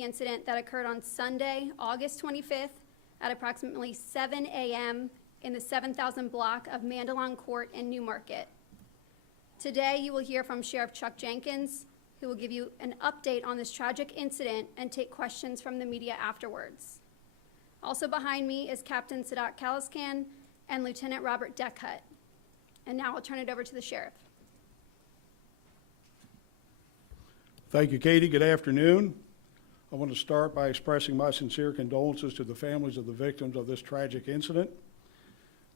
the incident that occurred on Sunday, August 25th at approximately 7 a.m. in the 7000 block of Mandalon Court in Newmarket. Today, you will hear from Sheriff Chuck Jenkins, who will give you an update on this tragic incident and take questions from the media afterwards. Also behind me is Captain Sadat Kaliskan and Lieutenant Robert Deckhut. And now I'll turn it over to the Sheriff. Thank you, Katie. Good afternoon. I want to start by expressing my sincere condolences to the families of the victims of this tragic incident.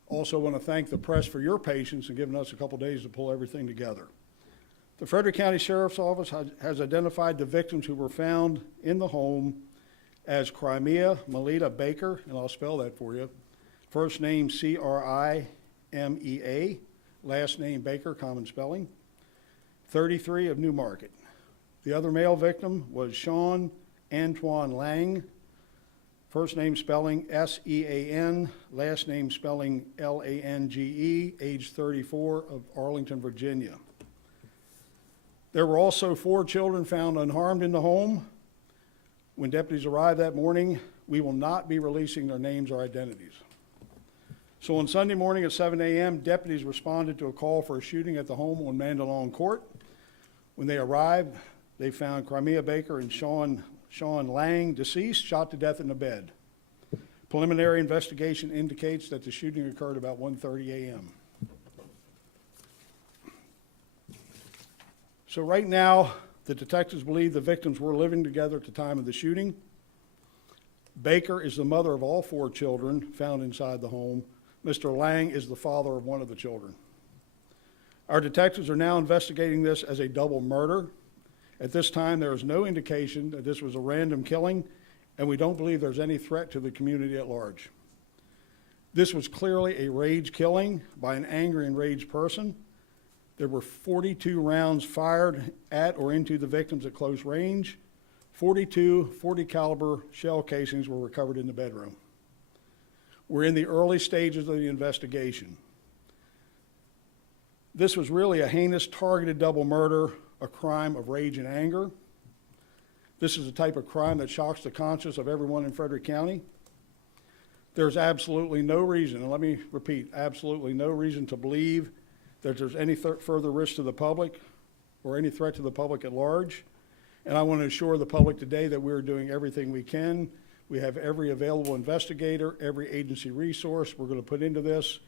Also want to thank the press for your patience in giving us a couple days to pull everything together. The Frederick County Sheriff's Office has identified the victims who were found in the home as Crimea Melita Baker, and I'll spell that for you. First name Crimea, last name Baker, common spelling, 33 of Newmarket. The other male victim was Sean Antoine Lang, first name spelling S-E-A-N, last name spelling L-A-N-G-E, age 34 of Arlington, Virginia. There were also 4 children found unharmed in the home. When deputies arrived that morning, we will not be releasing their names or identities. So on Sunday morning at 7 a.m., deputies responded to a call for a shooting at the home on Mandalon Court. When they arrived, they found Crimea Baker and Sean Lang, deceased, shot to death in the bed. Preliminary investigation indicates that the shooting occurred about 1:30 a.m. So right now, the detectives believe the victims were living together at the time of the shooting. Baker is the mother of all 4 children found inside the home. Mr. Lang is the father of one of the children. Our detectives are now investigating this as a double murder. At this time, there is no indication that this was a random killing, and we don't believe there's any threat to the community at large. This was clearly a rage killing by an angry, enraged person. There were 42 rounds fired at or into the victims at close range. 42 .40 caliber shell casings were recovered in the bedroom. We're in the early stages of the investigation. This was really a heinous, targeted double murder, a crime of rage and anger. This is a type of crime that shocks the conscience of everyone in Frederick County. There's absolutely no reason, and let me repeat, absolutely no reason to believe that there's any further risk to the public or any threat to the public at large. And I want to assure the public today that we're doing everything we can. We have every available investigator, every agency resource we're going to put into this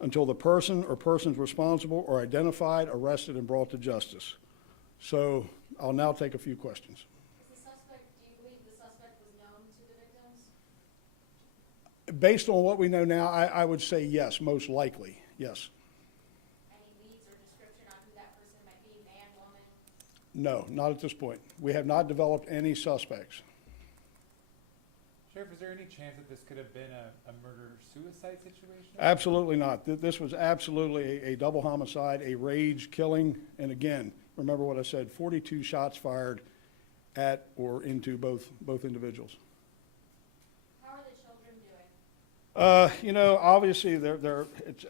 until the person or persons responsible are identified, arrested, and brought to justice. So I'll now take a few questions. Do you believe the suspect was known to the victims? Based on what we know now, I would say yes, most likely, yes. Any leads or description on who that person might be, man, woman? No, not at this point. We have not developed any suspects. Sheriff, is there any chance that this could have been a murder-suicide situation? Absolutely not. This was absolutely a double homicide, a rage killing, and again, remember what I said, 42 shots fired at or into both individuals. How are the children doing? You know, obviously,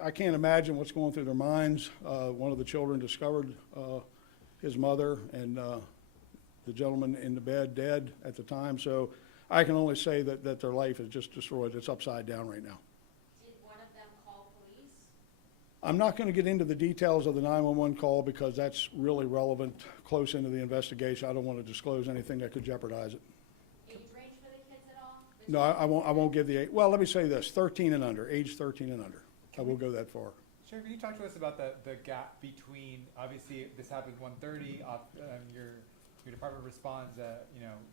I can't imagine what's going through their minds. One of the children discovered his mother and the gentleman in the bed dead at the time, so I can only say that their life is just destroyed. It's upside down right now. Did one of them call police? I'm not going to get into the details of the 911 call because that's really relevant close into the investigation. I don't want to disclose anything that could jeopardize it. Age range for the kids at all? No, I won't give the age. Well, let me say this, 13 and under, age 13 and under. I will go that far. Sheriff, can you talk to us about the gap between, obviously, this happened 1:30, your department responds,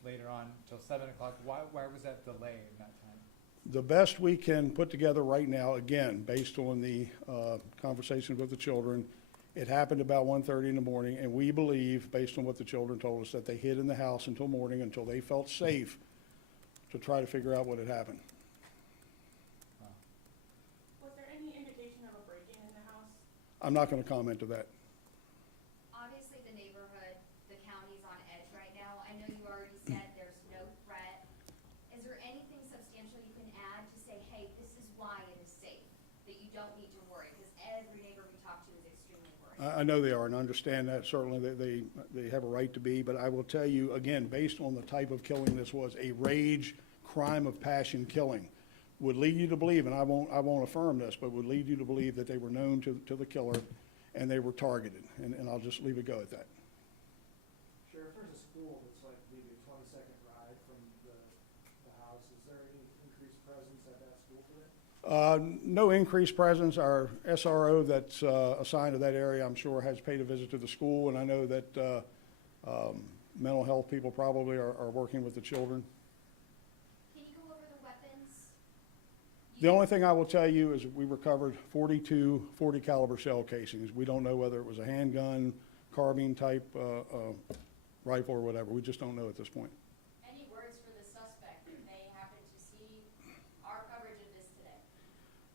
later on till 7 o'clock. Why was that delay in that time? The best we can put together right now, again, based on the conversations with the children, it happened about 1:30 in the morning, and we believe, based on what the children told us, that they hid in the house until morning, until they felt safe to try to figure out what had happened. Wow. Was there any indication of a break-in in the house? I'm not going to comment to that. Obviously, the neighborhood, the county's on edge right now. I know you already said there's no threat. Is there anything substantial you can add to say, hey, this is why it is safe, that you don't need to worry? Because every neighbor we talk to is extremely worried. I know they are, and I understand that. Certainly, they have a right to be. But I will tell you, again, based on the type of killing this was, a rage, crime of passion killing, would lead you to believe, and I won't affirm this, but would lead you to believe that they were known to the killer and they were targeted. And I'll just leave it go at that. Sheriff, there's a school that's like maybe a 20-second ride from the house. Is there any increased presence at that school today? No increased presence. Our SRO that's assigned to that area, I'm sure, has paid a visit to the school, and I know that mental health people probably are working with the children. Can you go over the weapons? The only thing I will tell you is we recovered 42 .40 caliber shell casings. We don't know whether it was a handgun, carbine type rifle or whatever. We just don't know at this point. Any words for the suspect if they happen to see our coverage of this today?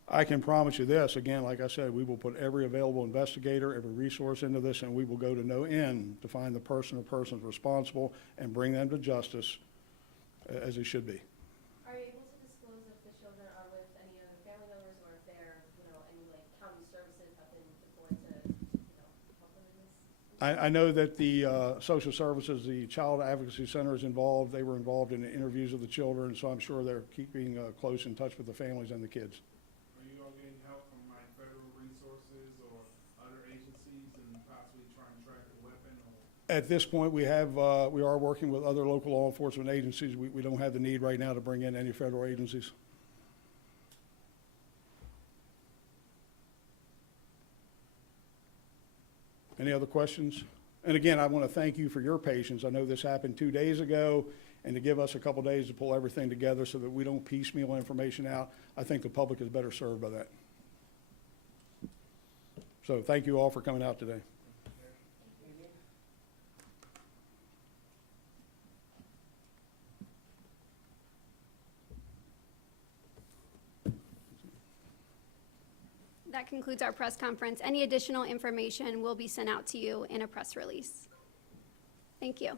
I can promise you this, again, like I said, we will put every available investigator, every resource into this, and we will go to no end to find the person or persons responsible and bring them to justice as they should be. Are you able to disclose if the children are with any other family members, or if they're, any like county services have been deployed to, help them in this? I know that the social services, the Child Advocacy Center is involved. They were involved in the interviews of the children, so I'm sure they're keeping close in touch with the families and the kids. Are you all getting help from like federal resources or other agencies and possibly trying to track the weapon? Or? At this point, we are working with other local law enforcement agencies. We don't have the need right now to bring in any federal agencies. Any other questions? And again, I want to thank you for your patience. I know this happened 2 days ago, and to give us a couple days to pull everything together so that we don't piecemeal information out, I think the public is better served by that. So thank you all for coming out today. That concludes our press conference. Any additional information will be sent out to you in a press release. Thank you.